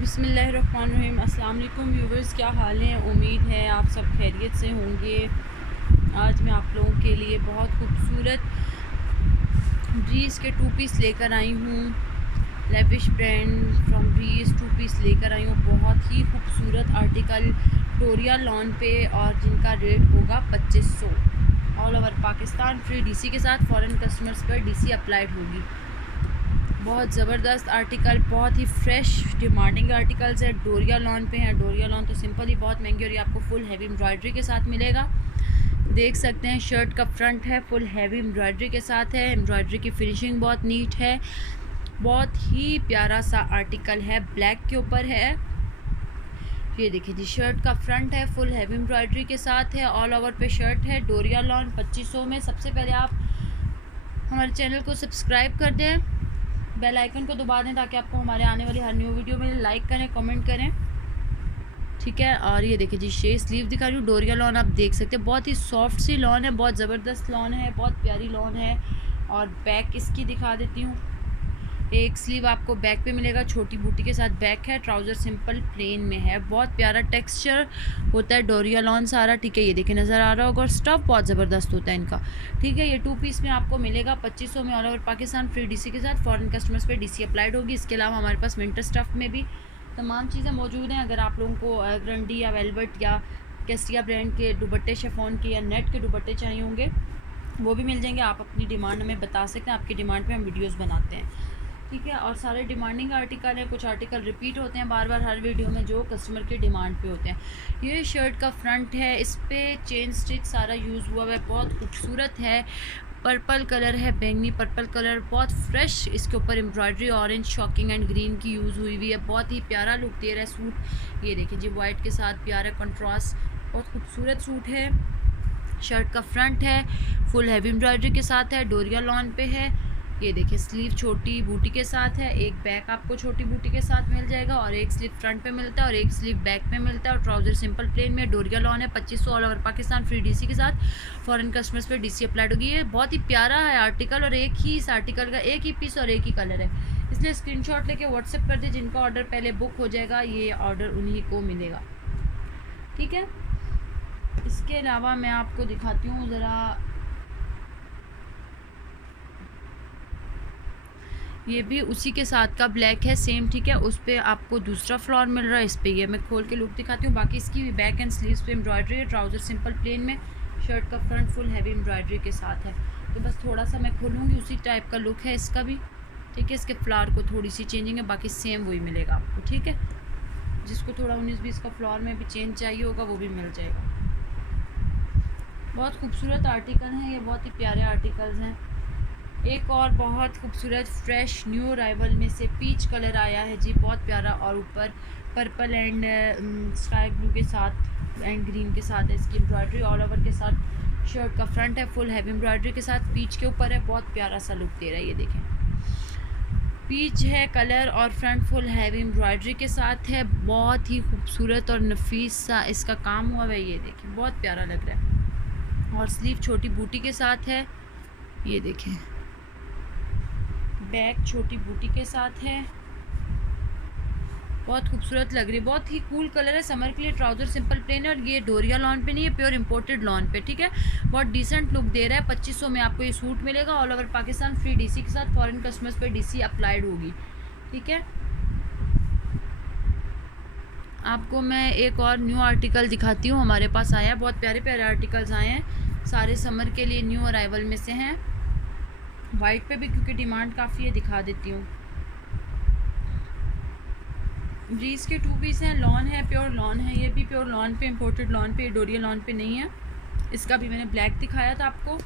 बिस्मिल्लाहिर्रहमानिर्रहीम। अस्सलाम वालेकुम व्यूवर्स, क्या हाल हैं? उम्मीद है आप सब खैरियत से होंगे। आज मैं आप लोगों के लिए बहुत खूबसूरत ब्रीज़ के टू पीस लेकर आई हूँ। Lavish brand from breeze to piece लेकर आई हूँ। बहुत ही खूबसूरत आर्टिकल टोरिया लॉन पे और जिनका रेट होगा 2500। All over Pakistan free DC के साथ फॉरेन कस्टमर्स पर डीसी अप्लाइड होगी। बहुत ज़बरदस्त आर्टिकल, बहुत ही फ्रेश डिमांडिंग आर्टिकल्स है। डोरिया लॉन पे हैं। डोरिया लॉन तो सिंपल ही बहुत महंगी और ये आपको फुल हैवी एम्ब्रॉयडरी के साथ मिलेगा। देख सकते हैं शर्ट का फ्रंट है, फुल हैवी एम्ब्रॉयडरी के साथ है। एम्ब्रॉयडरी की फिनिशिंग बहुत नीट है। बहुत ही प्यारा सा आर्टिकल है, ब्लैक के ऊपर है। ये देखिए जी, शर्ट का फ्रंट है, फुल हैवी एम्ब्रॉयडरी के साथ है। ऑल ओवर पे शर्ट है। डोरिया लॉन 2500 में। सबसे पहले आप हमारे चैनल को सब्सक्राइब कर दें, बेल आइकन को दबा दें ताकि आपको हमारे आने वाली हर न्यू वीडियो में लाइक करें, कमेंट करें, ठीक है। और ये देखिए जी, शे स्लीव दिखा रही हूँ। डोरिया लॉन आप देख सकते हैं, बहुत ही सॉफ्ट सी लॉन है, बहुत ज़बरदस्त लॉन है, बहुत प्यारी लॉन है। और बैक इसकी दिखा देती हूँ। एक स्लीव आपको बैक पे मिलेगा, छोटी बूटी के साथ बैक है। ट्राउज़र सिंपल प्लेन में है। बहुत प्यारा टेक्सचर होता है डोरिया लॉन सारा, ठीक है। ये देखिए नज़र आ रहा होगा। और स्टफ़ बहुत ज़बरदस्त होता है इनका, ठीक है। ये टू पीस में आपको मिलेगा 2500 में, all over Pakistan free DC के साथ। फॉरेन कस्टमर्स पे डीसी अप्लाइड होगी। इसके अलावा हमारे पास विंटर स्टफ़ में भी तमाम चीज़ें मौजूद हैं। अगर आप लोगों को ग्रंडी या वेलवेट या कैस्टिया ब्रांड के दुपट्टे, शिफॉन के या नेट के दुपट्टे चाहिए होंगे, वो भी मिल जाएंगे। आप अपनी डिमांड हमें बता सकते हैं, आपकी डिमांड पे हम वीडियोस बनाते हैं, ठीक है। और सारे डिमांडिंग आर्टिकल हैं। कुछ आर्टिकल रिपीट होते हैं बार बार हर वीडियो में, जो कस्टमर के डिमांड पे होते हैं। ये शर्ट का फ्रंट है, इस पर चेन स्टिच सारा यूज़ हुआ है, बहुत खूबसूरत है। पर्पल कलर है, बैंगनी पर्पल कलर, बहुत फ्रेश। इसके ऊपर embroidery orange, shocking and green की यूज़ हुई हुई है। बहुत ही प्यारा लुक दे रहा है सूट। ये देखिए जी, वाइट के साथ प्यारा कंट्रास्ट, बहुत खूबसूरत सूट है। शर्ट का फ्रंट है, फुल हैवी एम्ब्रॉयडरी के साथ है, डोरिया लॉन पे है। ये देखिए स्लीव छोटी बूटी के साथ है। एक बैक आपको छोटी बूटी के साथ मिल जाएगा और एक स्लीव फ्रंट पे मिलता है और एक स्लीव बैक पे मिलता है। और ट्राउज़र सिंपल प्लेन में। डोरिया लॉन है 2500 all over Pakistan free DC के साथ। फॉरेन कस्टमर्स पे डीसी अप्लाइड होगी। ये बहुत ही प्यारा है आर्टिकल और एक ही इस आर्टिकल का एक ही पीस और एक ही कलर है, इसलिए स्क्रीनशॉट लेके व्हाट्सएप कर दे। जिनका ऑर्डर पहले बुक हो जाएगा, ये ऑर्डर उन्हीं को मिलेगा, ठीक है। इसके अलावा मैं आपको दिखाती हूँ ज़रा, ये भी उसी के साथ का ब्लैक है सेम, ठीक है। उस पर आपको दूसरा फ्लोर मिल रहा है, इस पर ये मैं खोल के लुक दिखाती हूँ। बाकी इसकी भी बैक एंड स्लीव्स पे एम्ब्रॉयडरी है। ट्राउज़र सिंपल प्लेन में, शर्ट का फ्रंट फुल हैवी एम्ब्रॉयडरी के साथ है। तो बस थोड़ा सा मैं खोलूँगी, उसी टाइप का लुक है इसका भी, ठीक है। इसके फ्लावर को थोड़ी सी चेंजिंग है, बाकी सेम वही मिलेगा आपको, ठीक है। जिसको थोड़ा 19-20 का फ्लावर में भी चेंज चाहिए होगा वो भी मिल जाएगा। बहुत खूबसूरत आर्टिकल हैं ये, बहुत ही प्यारे आर्टिकल्स हैं। एक और बहुत खूबसूरत फ्रेश न्यू अराइवल में से पीच कलर आया है जी, बहुत प्यारा। और ऊपर पर्पल एंड स्काई ब्लू के साथ एंड ग्रीन के साथ है इसकी एम्ब्रॉयडरी ऑल ओवर के साथ। शर्ट का फ्रंट है, फुल हैवी एम्ब्रॉयडरी के साथ, पीच के ऊपर है। बहुत प्यारा सा लुक दे रहा है, ये देखें पीच है कलर और फ्रंट फुल हैवी एम्ब्रॉयडरी के साथ है। बहुत ही खूबसूरत और नफीस सा इसका काम हुआ है, ये देखें बहुत प्यारा लग रहा है। और स्लीव छोटी बूटी के साथ है, ये देखें बैक छोटी बूटी के साथ है। बहुत खूबसूरत लग रही है, बहुत ही कूल कलर है। समर के लिए ट्राउज़र सिंपल प्लेन है और ये डोरिया लॉन पे नहीं है, प्योर इंपोर्टेड लॉन पे, ठीक है। बहुत डिसेंट लुक दे रहा है। 2500 में आपको ये सूट मिलेगा, all over Pakistan free DC के साथ। फॉरेन कस्टमर्स पे डीसी अप्लाइड होगी, ठीक है। आपको मैं एक और न्यू आर्टिकल दिखाती हूँ, हमारे पास आया है। बहुत प्यारे प्यारे आर्टिकल्स आए हैं, सारे समर के लिए न्यू अराइवल में से हैं। वाइट पे भी क्योंकि डिमांड काफ़ी है, दिखा देती हूँ। ब्रीज के टू पीस हैं, लॉन है, प्योर लॉन है। ये भी प्योर लॉन पे, इंपोर्टेड लॉन पे, डोरिया लॉन पे नहीं है। इसका भी मैंने ब्लैक दिखाया था आपको,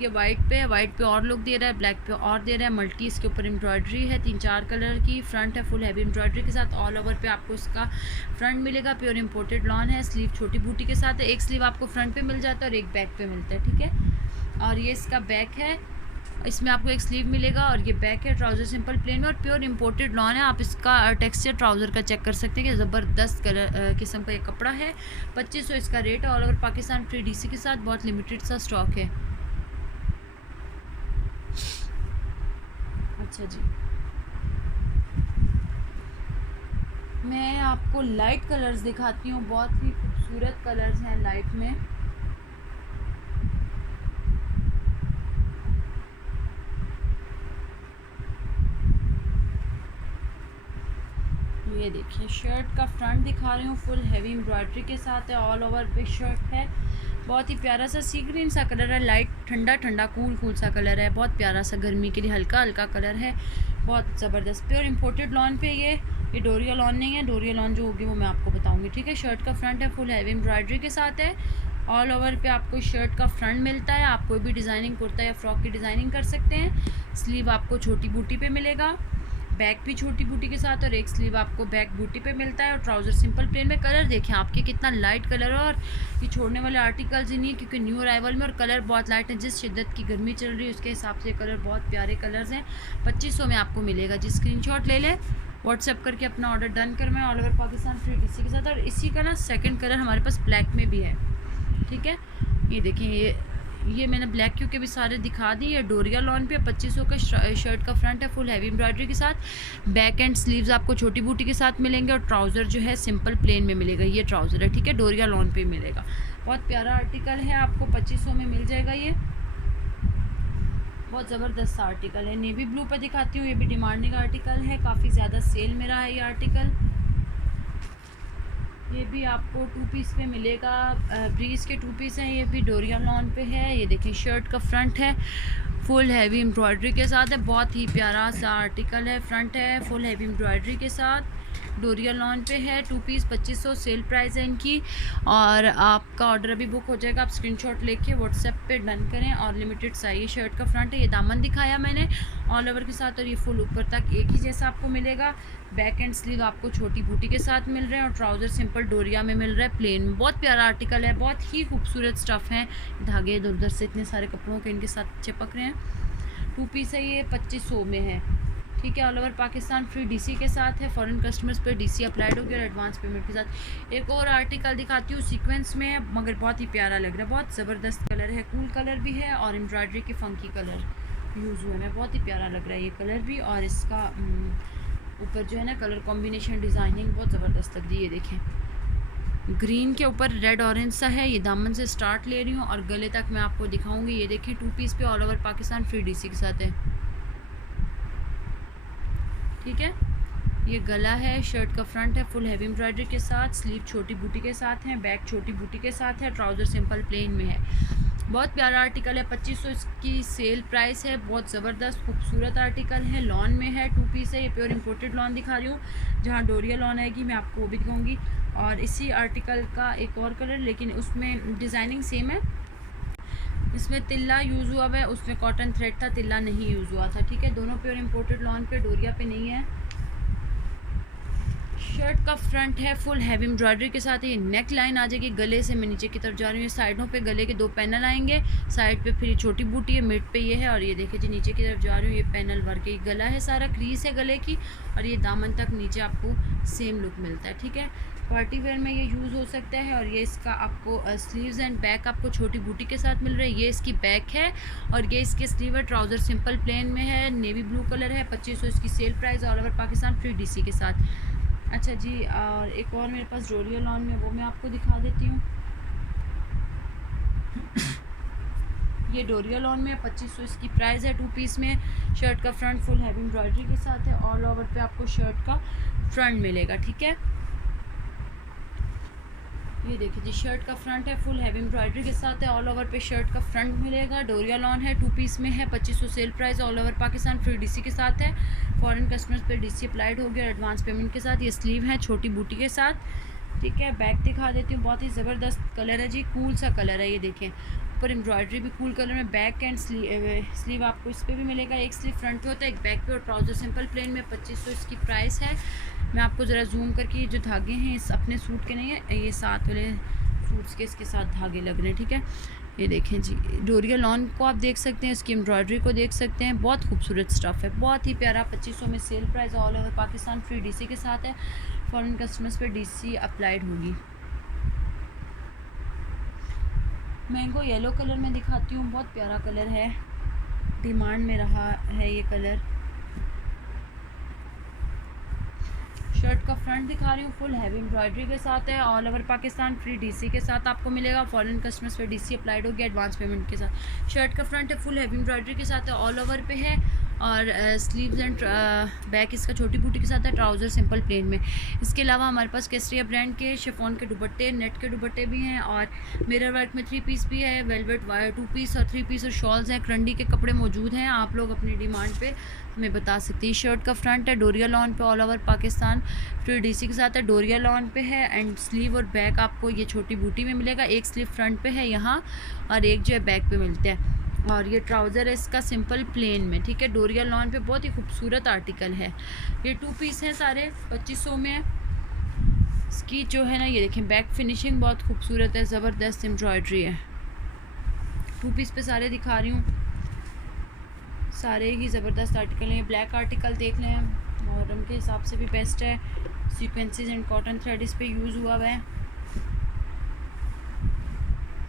ये वाइट पे है। वाइट पे और लुक दे रहा है, ब्लैक पे और दे रहा है। मल्टी इसके ऊपर एम्ब्रॉयडरी है 3-4 कलर की। फ्रंट है फुल हैवी एम्ब्रॉयडरी के साथ। ऑल ओवर पे आपको इसका फ्रंट मिलेगा, प्योर इंपोर्टेड लॉन है। स्लीव छोटी बूटी के साथ है। एक स्लीव आपको फ्रंट पे मिल जाता है और एक बैक पे मिलता है, ठीक है। और ये इसका बैक है, इसमें आपको एक स्लीव मिलेगा और ये बैक है। ट्राउज़र सिंपल प्लेन में और प्योर इंपोर्टेड लॉन है। आप इसका टेक्सचर ट्राउज़र का चेक कर सकते हैं कि ज़बरदस्त कलर किस्म का ये कपड़ा है। 2500 इसका रेट है, all over Pakistan free DC के साथ। बहुत लिमिटेड सा स्टॉक है। अच्छा जी, आपको लाइट कलर्स दिखाती हूँ, बहुत ही खूबसूरत कलर्स हैं लाइट में। ये देखिए शर्ट का फ्रंट दिखा रही हूँ, फुल हैवी एम्ब्रॉयडरी के साथ है, ऑल ओवर पे शर्ट है। बहुत ही प्यारा सा सी ग्रीन सा कलर है, लाइट ठंडा ठंडा कूल कूल सा कलर है, बहुत प्यारा सा गर्मी के लिए हल्का हल्का कलर है, बहुत ज़बरदस्त। प्योर इंपोर्टेड लॉन पे ये डोरिया लॉन नहीं है, डोरिया लॉन जो होगी वो मैं आपको बताऊंगी, ठीक है। शर्ट का फ्रंट है, फुल हैवी एम्ब्रॉयडरी के साथ है, ऑल ओवर पे आपको शर्ट का फ्रंट मिलता है। आप कोई भी डिज़ाइनिंग कुर्ता या फ्रॉक की डिज़ाइनिंग कर सकते हैं। स्लीव आपको छोटी बूटी पे मिलेगा, बैक भी छोटी बूटी के साथ, और एक स्लीव आपको बैक बूटी पे मिलता है, और ट्राउज़र सिंपल प्लेन में। कलर देखें आपके कितना लाइट कलर है, और ये छोड़ने वाले आर्टिकल्स ही नहीं है क्योंकि न्यू अराइवल में, और कलर बहुत लाइट है। जिस शिद्दत की गर्मी चल रही है उसके हिसाब से कलर बहुत प्यारे कलर्स हैं। 2500 में आपको मिलेगा। जी स्क्रीनशॉट ले लें, व्हाट्सएप करके अपना ऑर्डर डन करवाएं, all over Pakistan free DC के साथ। और इसी का ना सेकंड कलर हमारे पास ब्लैक में भी है, ठीक है। ये देखिए ये मैंने ब्लैक क्योंकि भी सारे दिखा दी। ये डोरिया लॉन पे 2500 का शर्ट का फ्रंट है, फुल हैवी एम्ब्रॉयडरी के साथ। बैक एंड स्लीव्स आपको छोटी बूटी के साथ मिलेंगे, और ट्राउज़र जो है सिंपल प्लेन में मिलेगा। ये ट्राउज़र है, ठीक है, डोरिया लॉन पे मिलेगा। बहुत प्यारा आर्टिकल है, आपको 2500 में मिल जाएगा। ये बहुत ज़बरदस्त आर्टिकल है। नेवी ब्लू पर दिखाती हूँ, ये भी डिमांडिंग आर्टिकल है, काफ़ी ज़्यादा सेल में रहा है ये आर्टिकल। ये भी आपको 2 पीस पे मिलेगा, ब्रीज के 2 पीस हैं। ये भी डोरिया लॉन पे है। ये देखिए शर्ट का फ्रंट है, फुल हैवी एम्ब्रॉयडरी के साथ है, बहुत ही प्यारा सा आर्टिकल है। फ्रंट है फुल हैवी एम्ब्रॉयडरी के साथ, डोरिया लॉन पे है। 2 पीस 2500 सेल प्राइस है इनकी, और आपका ऑर्डर अभी बुक हो जाएगा। आप स्क्रीनशॉट लेके व्हाट्सएप पे डन करें। और लिमिटेड साइज ये शर्ट का फ्रंट है, ये दामन दिखाया मैंने ऑल ओवर के साथ, और ये फुल ऊपर तक एक ही जैसा आपको मिलेगा। बैक एंड स्लीव आपको छोटी बूटी के साथ मिल रहे हैं, और ट्राउज़र सिंपल डोरिया में मिल रहा है, प्लेन में। बहुत प्यारा आर्टिकल है, बहुत ही खूबसूरत स्टफ़ है। धागे इधर उधर से इतने सारे कपड़ों के इनके साथ चिपक रहे हैं। 2 पीस है, ये 2500 में है, ठीक है। All over Pakistan free DC के साथ है। फॉरेन कस्टमर्स पर डीसी अप्लाइड होगी, और एडवांस पेमेंट के साथ। एक और आर्टिकल दिखाती हूँ, सीक्वेंस में है मगर बहुत ही प्यारा लग रहा है, बहुत ज़बरदस्त कलर है, कूल कलर भी है, और एम्ब्रॉयडरी के फंकी कलर यूज़ हुए हैं। बहुत ही प्यारा लग रहा है ये कलर भी, और इसका ऊपर जो है ना कलर कॉम्बिनेशन डिज़ाइनिंग बहुत ज़बरदस्त लग रही है। ये देखें ग्रीन के ऊपर रेड ऑरेंज सा है। ये दामन से स्टार्ट ले रही हूँ और गले तक मैं आपको दिखाऊंगी। ये देखें 2 पीस पे all over Pakistan free DC के साथ है, ठीक है। ये गला है, शर्ट का फ्रंट है, फुल हैवी एम्ब्रॉयडरी के साथ, स्लीव छोटी बूटी के साथ है, बैक छोटी बूटी के साथ है, ट्राउज़र सिंपल प्लेन में है। बहुत प्यारा आर्टिकल है, 2500 इसकी सेल प्राइस है। बहुत ज़बरदस्त खूबसूरत आर्टिकल है, लॉन में है, 2 पीस है। ये प्योर इंपोर्टेड लॉन दिखा रही हूँ, जहाँ डोरिया लॉन आएगी मैं आपको वो भी दिखाऊंगी। और इसी आर्टिकल का एक और कलर, लेकिन उसमें डिज़ाइनिंग सेम है। इसमें तिल्ला यूज़ हुआ है, उसमें कॉटन थ्रेड था, तिल्ला नहीं यूज़ हुआ था, ठीक है। दोनों प्योर इंपोर्टेड लॉन पे, डोरिया पे नहीं है। शर्ट का फ्रंट है, फुल हैवी एम्ब्रॉयडरी के साथ। ये नेक लाइन आ जाएगी, गले से मैं नीचे की तरफ जा रही हूँ, साइडों पे गले के 2 पैनल आएंगे, साइड पे फिर छोटी बूटी है, मिड पे ये है, और ये देखिए जी नीचे की तरफ जा रही हूँ, ये पैनल वर्क है। गला है सारा, क्रीज है गले की, और ये दामन तक नीचे आपको सेम लुक मिलता है, ठीक है। पार्टी वेयर में ये यूज़ हो सकता है। और ये इसका आपको स्लीव्स एंड बैक आपको छोटी बूटी के साथ मिल रहा है। ये इसकी बैक है, और ये इसके स्लीव है, ट्राउज़र सिंपल प्लेन में है, नेवी ब्लू कलर है। 2500 इसकी sale price, all over Pakistan free DC के साथ। अच्छा जी, और एक और मेरे पास डोरिया लॉन में, वो मैं आपको दिखा देती हूँ। ये डोरिया लॉन में 2500 इसकी प्राइस है, 2 पीस में। शर्ट का फ्रंट फुल हैवी एम्ब्रॉयडरी के साथ है, ऑल ओवर पे आपको शर्ट का फ्रंट मिलेगा, ठीक है। ये देखिए जी शर्ट का फ्रंट है, फुल हैवी एम्ब्रॉयडरी के साथ है, ऑल ओवर पे शर्ट का फ्रंट मिलेगा। डोरिया लॉन है, 2 पीस में है, 2500 sale price, all over Pakistan free DC के साथ है। फॉरेन कस्टमर्स पे डीसी अप्लाइड हो गया, एडवांस पेमेंट के साथ। ये स्लीव है छोटी बूटी के साथ, ठीक है। बैक दिखा देती हूँ, बहुत ही ज़बरदस्त कलर है जी, कूल सा कलर है। ये देखें ऊपर एम्ब्रॉयडरी भी कूल कलर में, बैक एंड स्लीव आपको इस पर भी मिलेगा। एक स्लीव फ्रंट पे होता है, एक बैक पे, और ट्राउज़र सिंपल प्लेन में। 2500 इसकी प्राइस है। मैं आपको ज़रा जूम करके, जो धागे हैं इस अपने सूट के नहीं है, ये साथ वाले सूट्स के इसके साथ धागे लग रहे हैं, ठीक है। ये देखें जी डोरिया लॉन को आप देख सकते हैं, इसकी एम्ब्रॉयडरी को देख सकते हैं, बहुत खूबसूरत स्टफ़ है, बहुत ही प्यारा। 2500 में sale price, all over Pakistan free DC के साथ है। फॉरेन कस्टमर्स पे डीसी अप्लाइड होगी। मैंगो येलो कलर में दिखाती हूँ, बहुत प्यारा कलर है, डिमांड में रहा है ये कलर। शर्ट का फ्रंट दिखा रही हूँ, फुल हैवी एम्ब्रॉयडरी के साथ है, all over Pakistan free DC के साथ आपको मिलेगा। फॉरेन कस्टमर्स पे डीसी अप्लाइड होगी एडवांस पेमेंट के साथ। शर्ट का फ्रंट है, फुल हैवी एम्ब्रॉयडरी के साथ है, ऑल ओवर पे है, और स्लीव्स एंड बैक इसका छोटी बूटी के साथ है, ट्राउज़र सिंपल प्लेन में। इसके अलावा हमारे पास केसरिया ब्रांड के शिफॉन के दुपट्टे, नेट के दुपट्टे भी हैं, और मिरर वर्क में 3 पीस भी है, वेलवेट 2 पीस और 3 पीस और शॉल्स हैं, क्रंडी के कपड़े मौजूद हैं। आप लोग अपनी डिमांड पे हमें बता सकती है। शर्ट का फ्रंट है, डोरिया लॉन पे all over Pakistan free DC के साथ है, डोरिया लॉन पे है, एंड स्लीव और बैक आपको ये छोटी बूटी में मिलेगा। एक स्लीव फ्रंट पे है यहाँ, और एक जो है बैक पे मिलता है। और ये ट्राउज़र है इसका सिंपल प्लेन में, ठीक है। डोरिया लॉन पे बहुत ही खूबसूरत आर्टिकल है। ये 2 पीस हैं सारे, 2500 में है। इसकी जो है ना, ये देखें बैक फिनिशिंग बहुत खूबसूरत है, ज़बरदस्त एम्ब्रॉयडरी है। 2 पीस पे सारे दिखा रही हूँ, सारे ही ज़बरदस्त आर्टिकल हैं। ब्लैक आर्टिकल देख लें, मुहर्रम के हिसाब से भी बेस्ट है। सीक्वेंसेस एंड कॉटन थ्रेड इस पे यूज़ हुआ हुआ है।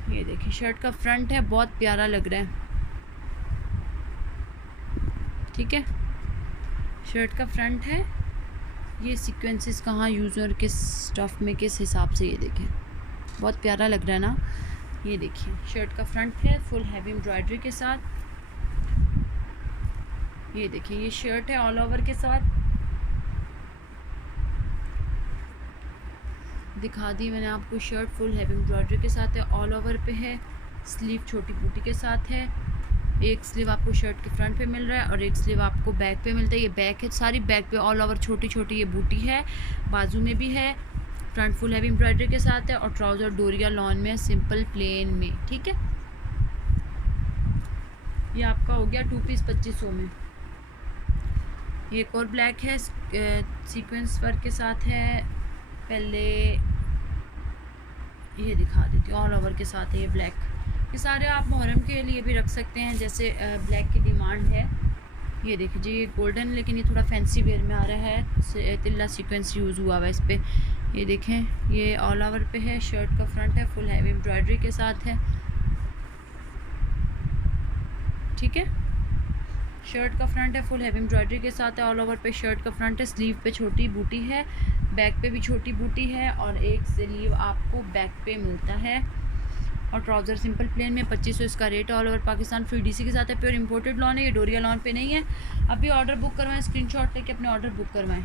ये देखिए शर्ट का फ्रंट है, बहुत प्यारा लग रहा है, ठीक है। शर्ट का फ्रंट है, ये सीक्वेंसेस कहाँ यूज़ और किस स्टफ़ में किस हिसाब से, ये देखें बहुत प्यारा लग रहा है ना। ये देखिए शर्ट का फ्रंट है, फुल हैवी एम्ब्रॉयडरी के साथ। ये देखिए ये शर्ट है ऑल ओवर के साथ, दिखा दी मैंने आपको। शर्ट फुल हैवी एम्ब्रॉयडरी के साथ है, ऑल ओवर पे है, स्लीव छोटी बूटी के साथ है। एक स्लीव आपको शर्ट के फ्रंट पे मिल रहा है और एक स्लीव आपको बैक पे मिलता है। ये बैक है, सारी बैक पे ऑल ओवर छोटी छोटी ये बूटी है, बाजू में भी है। फ्रंट फुल हैवी एम्ब्रॉयडरी के साथ है, और ट्राउज़र डोरिया लॉन में सिंपल प्लेन में, ठीक है। ये आपका हो गया 2 पीस 2500 में। ये एक और ब्लैक है, सीक्वेंस वर्क के साथ है। पहले ये दिखा देती हूँ, ऑल ओवर के साथ है ये ब्लैक। ये सारे आप मुहर्रम के लिए भी रख सकते हैं, जैसे ब्लैक की डिमांड है। ये देखिए जी, ये गोल्डन, लेकिन ये थोड़ा फैंसी वेयर में आ रहा है, तिल्ला सीक्वेंस यूज़ हुआ हुआ है इस पर। ये देखें ये ऑल ओवर पे है, शर्ट का फ्रंट है, फुल हैवी एम्ब्रॉयडरी के साथ है, ठीक है। शर्ट का फ्रंट है, फुल हैवी एम्ब्रॉयडरी के साथ है, ऑल ओवर पे शर्ट का फ्रंट है, स्लीव पे छोटी बूटी है, बैक पे भी छोटी बूटी है, और एक स्लीव आपको बैक पे मिलता है, और ट्राउज़र सिंपल प्लेन में 2500 इसका रेट है। All over Pakistan free DC के साथ है, प्योर इंपोर्टेड लॉन है, ये डोरिया लॉन पे नहीं है। अभी ऑर्डर बुक करवाएं, स्क्रीनशॉट लेके अपने ऑर्डर बुक करवाएं।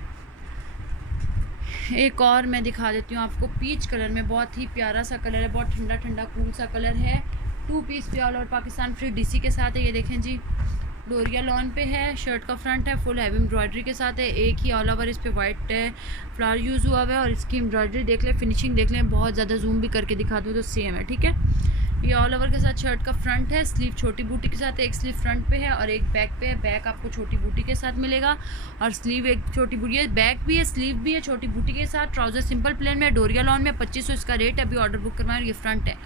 एक और मैं दिखा देती हूँ आपको, पीच कलर में, बहुत ही प्यारा सा कलर है, बहुत ठंडा ठंडा कूल सा कलर है। 2 पीस पे all over Pakistan free DC के साथ है। ये देखें जी, डोरिया लॉन पे है, शर्ट का फ्रंट है, फुल हैवी एम्ब्रॉयडरी के साथ है। एक ही ऑल ओवर इस पे वाइट फ्लावर यूज़ हुआ हुआ है, और इसकी एम्ब्रॉयडरी देख लें, फिनिशिंग देख लें, बहुत ज़्यादा जूम भी करके दिखा दूँ तो सेम है, ठीक है। ये ऑल ओवर के साथ शर्ट का फ्रंट है, स्लीव छोटी बूटी के साथ है, एक स्लीव फ्रंट पे है और एक बैक पे है। बैक आपको छोटी बूटी के साथ मिलेगा, और स्लीव एक छोटी बूटी है, बैक भी है, स्लीव भी है छोटी बूटी के साथ। ट्राउज़र सिंपल प्लेन में, डोरिया लॉन में, 2500 इसका रेट है। अभी ऑर्डर बुक करवाएं, ये फ्रंट है।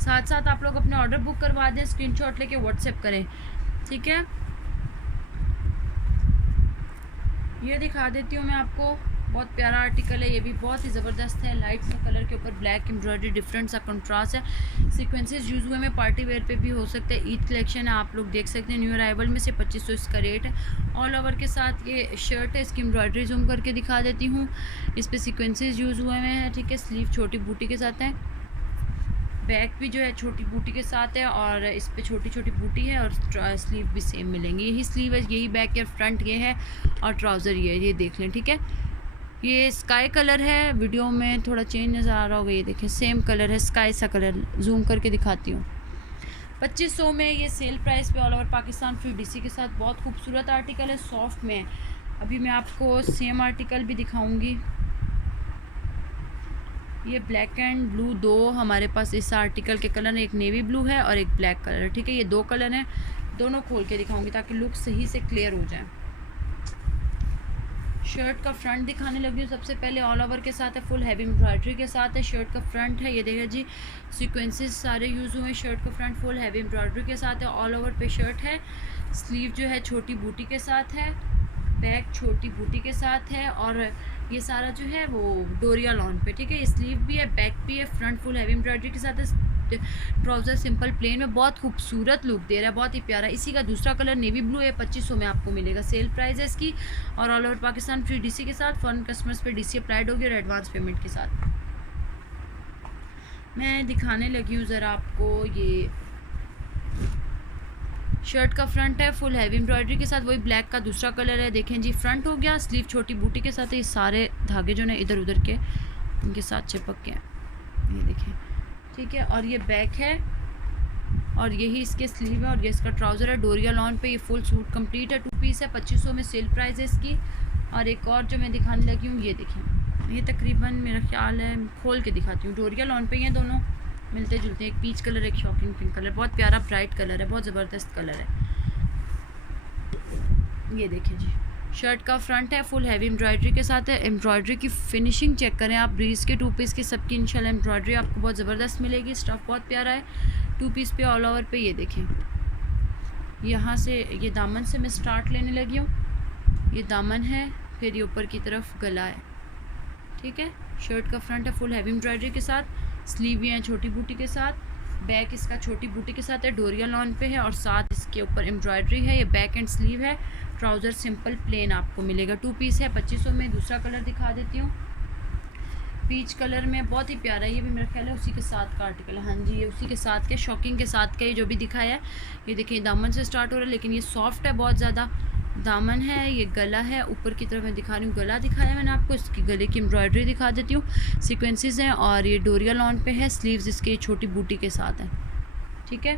साथ साथ आप लोग अपने ऑर्डर बुक करवा दें, स्क्रीनशॉट लेके व्हाट्सएप करें, ठीक है। ये दिखा देती हूँ मैं आपको, बहुत प्यारा आर्टिकल है, ये भी बहुत ही ज़बरदस्त है। लाइट सा कलर के ऊपर ब्लैक एम्ब्रॉयडरी, डिफरेंट सा कंट्रास्ट है। सीक्वेंसेस यूज़ हुए में पार्टी वेयर पे भी हो सकते हैं। ईद कलेक्शन है, आप लोग देख सकते हैं। न्यू अराइवल में से 2500 इसका रेट है। ऑल ओवर के साथ ये शर्ट है, इसकी एम्ब्रॉयडरी जूम करके दिखा देती हूँ। इस पर सीक्वेंसेस यूज़ हुए हैं, ठीक है। स्लीव छोटी बूटी के साथ है, बैक भी जो है छोटी बूटी के साथ है, और इस पे छोटी छोटी बूटी है, और स्लीव भी सेम मिलेंगी। यही स्लीव है, यही बैक है, फ्रंट ये है, और ट्राउज़र ये देख लें, ठीक है। ये स्काई कलर है, वीडियो में थोड़ा चेंज नज़र आ रहा होगा। ये देखें सेम कलर है, स्काई सा कलर, जूम करके दिखाती हूँ। 2500 में ये सेल प्राइस पे all over Pakistan free DC के साथ बहुत खूबसूरत आर्टिकल है, सॉफ्ट में। अभी मैं आपको सेम आर्टिकल भी दिखाऊंगी। ये ब्लैक एंड ब्लू दो हमारे पास इस आर्टिकल के कलर है, एक नेवी ब्लू है और एक ब्लैक कलर है, ठीक है। ये 2 कलर हैं, दोनों खोल के दिखाऊंगी ताकि लुक सही से क्लियर हो जाए। शर्ट का फ्रंट दिखाने लगी हूँ। सबसे पहले ऑल ओवर के साथ है, फुल हैवी एम्ब्रॉयडरी के साथ है। शर्ट का फ्रंट है, ये देखिए जी, सीक्वेंसेस सारे यूज़ हुए हैं। शर्ट का फ्रंट फुल हैवी एम्ब्रॉयडरी के साथ है, ऑल ओवर पे शर्ट है। स्लीव जो है छोटी बूटी के साथ है, बैक छोटी बूटी के साथ है, और ये सारा जो है वो डोरिया लॉन पे, ठीक है। ये स्लीव भी है, बैक भी है, फ्रंट फुल हैवी एम्ब्रॉयडरी के साथ है, ट्राउज़र सिंपल प्लेन में बहुत खूबसूरत लुक दे रहा है, बहुत ही प्यारा। इसी का दूसरा कलर नेवी ब्लू है, 2500 में आपको मिलेगा। सेल प्राइस है इसकी और all over Pakistan free DC के साथ, फॉरेन कस्टमर्स पे डीसी अप्लाइड होगी और एडवांस पेमेंट के साथ। मैं दिखाने लगी हूँ ज़रा आपको, ये शर्ट का फ्रंट है फुल हैवी एम्ब्रॉयडरी के साथ, वही ब्लैक का दूसरा कलर है। देखें जी, फ्रंट हो गया, स्लीव छोटी बूटी के साथ है। ये सारे धागे जो ना इधर उधर के इनके साथ चिपक के हैं, ये देखें, ठीक है। और ये बैक है और यही इसके स्लीव है और ये इसका ट्राउज़र है। डोरिया लॉन पे ये फुल सूट कंप्लीट है, 2 पीस है, 2500 में सेल प्राइस है इसकी। और एक और जो मैं दिखाने लगी हूँ, ये देखें, ये तकरीबन मेरा ख्याल है, खोल के दिखाती हूँ। डोरिया लॉन पे ये दोनों मिलते जुलते हैं, एक पीच कलर एक शॉकिंग पिंक कलर, बहुत प्यारा ब्राइट कलर है, बहुत ज़बरदस्त कलर है। ये देखिए जी, शर्ट का फ्रंट है फुल हैवी एम्ब्रॉयडरी के साथ है। एम्ब्रॉयडरी की फिनिशिंग चेक करें आप, ब्रीज के 2 पीस के सबकी इंशाल्लाह एम्ब्रॉयडरी आपको बहुत ज़बरदस्त मिलेगी। स्टफ़ बहुत प्यारा है, 2 पीस पे ऑल ओवर पे। ये देखें, यहाँ से ये दामन से मैं स्टार्ट लेने लगी हूँ, ये दामन है, फिर ये ऊपर की तरफ गला है, ठीक है। शर्ट का फ्रंट है फुल हैवी एम्ब्रॉयडरी के साथ, स्लीव भी हैं छोटी बूटी के साथ, बैक इसका छोटी बूटी के साथ है, डोरिया लॉन पे है और साथ इसके ऊपर एम्ब्रॉयडरी है। ये बैक एंड स्लीव है। ट्राउज़र सिंपल प्लेन आपको मिलेगा, 2 पीस है, 2500 में। दूसरा कलर दिखा देती हूँ, पीच कलर में, बहुत ही प्यारा है। ये भी मेरा ख्याल है उसी के साथ का आर्टिकल है, हाँ जी, ये उसी के साथ के शॉकिंग के साथ का ये जो भी दिखाया है। ये देखिए, दामन से स्टार्ट हो रहा है लेकिन ये सॉफ्ट है बहुत ज़्यादा। दामन है, ये गला है, ऊपर की तरफ मैं दिखा रही हूँ, गला दिखाया मैंने आपको, इसकी गले की एम्ब्रॉयडरी दिखा देती हूँ, सीक्वेंसेस हैं और ये डोरिया लॉन पे है। स्लीव्स इसके छोटी बूटी के साथ हैं, ठीक है।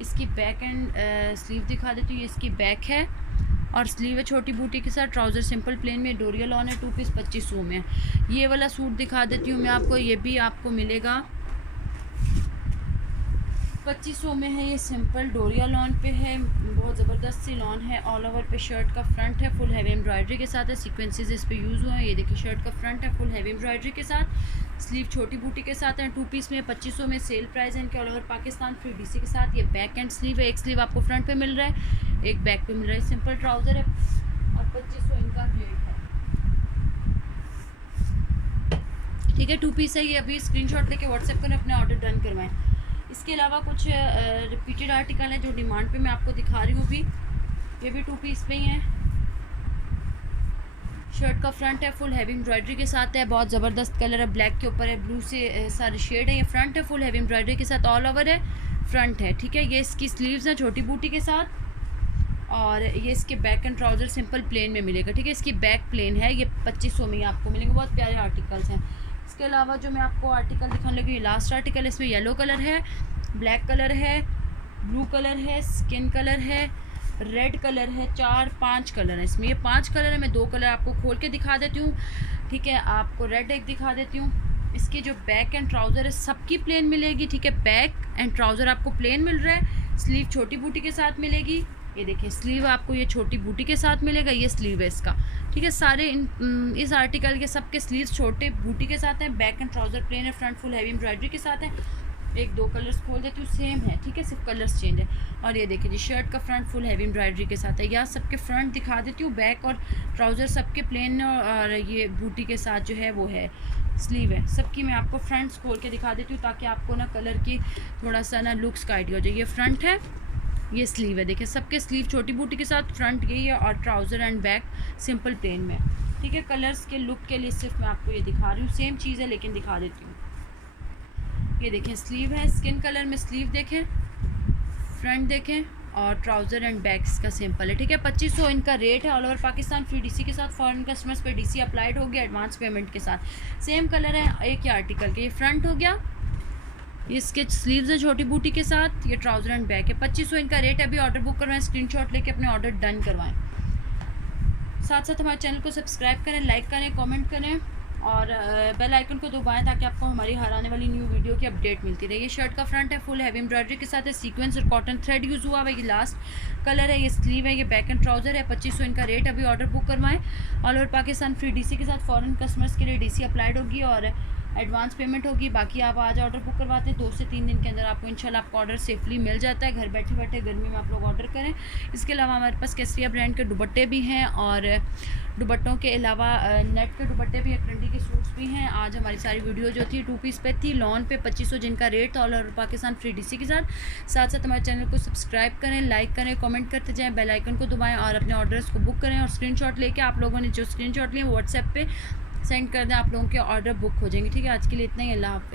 इसकी बैक एंड स्लीव दिखा देती हूँ, ये इसकी बैक है और स्लीव है छोटी बूटी के साथ। ट्राउज़र सिंपल प्लेन में, डोरिया लॉन है, 2 पीस 2500 में। ये वाला सूट दिखा देती हूँ मैं आपको, ये भी आपको मिलेगा 2500 में है। ये सिंपल डोरिया लॉन पे है, बहुत ज़बरदस्त सी लॉन है। ऑल ओवर पे शर्ट का फ्रंट है फुल हैवी एम्ब्रॉयडरी के साथ है, सीक्वेंसेस इस पे यूज़ हुए हैं। ये देखिए, शर्ट का फ्रंट है फुल हैवी एम्ब्रॉयडरी के साथ, स्लीव छोटी बूटी के साथ है, 2 पीस में 2500 में सेल प्राइस है इनके, all over Pakistan free DC के साथ। ये बैक एंड स्लीव है, एक स्लीव आपको फ्रंट पे मिल रहा है, एक बैक पे मिल रहा है। सिंपल ट्राउज़र है और 2500 इनका रेट है, ठीक है। 2 पीस है ये। अभी स्क्रीनशॉट लेके व्हाट्सएप करें, अपने ऑर्डर डन करवाएं। इसके अलावा कुछ रिपीटेड आर्टिकल हैं जो डिमांड पे मैं आपको दिखा रही हूँ अभी, ये भी 2 पीस पे ही हैं। शर्ट का फ्रंट है फुल हैवी एम्ब्रॉयडरी के साथ है, बहुत ज़बरदस्त कलर है, ब्लैक के ऊपर है, ब्लू से सारे शेड है। ये फ्रंट है फुल हैवी एम्ब्रॉयडरी के साथ, ऑल ओवर है, फ्रंट है, ठीक है। ये इसकी स्लीव्स हैं छोटी बूटी के साथ और ये इसके back and trouser simple plain में मिलेगा, ठीक है। इसकी बैक प्लेन है, ये 2500 में ही आपको मिलेंगे। बहुत प्यारे आर्टिकल्स हैं। इसके अलावा जो मैं आपको आर्टिकल दिखाने लगी, लास्ट आर्टिकल, इसमें येलो कलर है, ब्लैक कलर है, ब्लू कलर है, स्किन कलर है, रेड कलर है, 4-5 कलर है इसमें। ये 5 कलर है, मैं 2 कलर आपको खोल के दिखा देती हूँ, ठीक है। आपको रेड एक दिखा देती हूँ। इसकी जो बैक एंड ट्राउज़र है सबकी प्लेन मिलेगी, ठीक है। बैक एंड ट्राउज़र आपको प्लेन मिल रहा है, स्लीव छोटी बूटी के साथ मिलेगी। ये देखिए, स्लीव आपको ये छोटी बूटी के साथ मिलेगा, ये स्लीव है इसका, ठीक है। सारे इस आर्टिकल के सबके स्लीव्स छोटे बूटी के साथ हैं, बैक एंड ट्राउज़र प्लेन है, फ्रंट फुल हैवी एम्ब्रॉयडरी के साथ है। 1-2 कलर्स खोल देती हूँ, सेम है, ठीक है, सिर्फ कलर्स चेंज है। और ये देखिए जी, शर्ट का फ्रंट फुल हैवी एम्ब्रॉयडरी के साथ है। या सबके फ्रंट दिखा देती हूँ, बैक और ट्राउज़र सबके प्लेन और ये बूटी के साथ जो है वो है स्लीव है सबकी। मैं आपको फ्रंट्स खोल के दिखा देती हूँ ताकि आपको ना कलर की थोड़ा सा ना लुक्स का आइडिया हो जाए। ये फ्रंट है, ये स्लीव है, देखिए सबके स्लीव छोटी बूटी के साथ, फ्रंट यही है और trouser and back simple plain में, ठीक है। कलर्स के लुक के लिए सिर्फ मैं आपको ये दिखा रही हूँ, सेम चीज़ है लेकिन दिखा देती हूँ। ये देखें, स्लीव है, स्किन कलर में स्लीव देखें, फ्रंट देखें और ट्राउज़र एंड बैक इसका सिंपल है, ठीक है। 2500 इनका रेट है, all over Pakistan free DC के साथ। फॉरेन कस्टमर्स पे डीसी अप्लाइड होगी एडवांस पेमेंट के साथ। सेम कलर है एक ही आर्टिकल के। ये फ्रंट हो गया, ये इसके स्लीव्स है छोटी बूटी के साथ, ये ट्राउज़र एंड बैक है। 2500 इनका रेट है। अभी ऑर्डर बुक करवाएं, स्क्रीनशॉट लेके अपने ऑर्डर डन करवाएं। साथ साथ हमारे चैनल को सब्सक्राइब करें, लाइक करें, कमेंट करें और बेल आइकन को दबाएं ताकि आपको हमारी हर आने वाली न्यू वीडियो की अपडेट मिलती रहे। ये शर्ट का फ्रंट है फुल हैवी एम्ब्रॉयडरी के साथ है, सीक्वेंस और कॉटन थ्रेड यूज़ हुआ है। ये लास्ट कलर है, ये स्लीव है, ये बैक एंड ट्राउज़र है। 2500 इनका रेट। अभी ऑर्डर बुक करवाएं। All over Pakistan free DC के साथ। फॉरेन कस्टमर्स के लिए डीसी अप्लाइड होगी और एडवांस पेमेंट होगी, बाकी आप आज ऑर्डर बुक करवाते हैं 2 से 3 दिन के अंदर आपको इंशाल्लाह आपका ऑर्डर सेफली मिल जाता है। घर बैठे बैठे गर्मी में आप लोग ऑर्डर करें। इसके अलावा हमारे पास केसरिया ब्रांड के दुपट्टे भी हैं और दुपट्टों के अलावा नेट के दुपट्टे भी हैं, ट्रेंडी के सूट्स भी हैं। आज हमारी सारी वीडियो जो थी 2 पीस पे थी, लॉन पे 2500 जिनका रेट था, all over Pakistan free DC के साथ। साथ साथ हमारे चैनल को सब्सक्राइब करें, लाइक करें, कमेंट करते जाएँ, बेल आइकन को दबाएं और अपने ऑर्डर्स को बुक करें। और स्क्रीनशॉट लेके आप लोगों ने जो स्क्रीनशॉट लिए व्हाट्सएप पे सेंड कर दें, आप लोगों के ऑर्डर बुक हो जाएंगे। ठीक है, आज के लिए इतना ही। अल्लाह हाफ़िज़।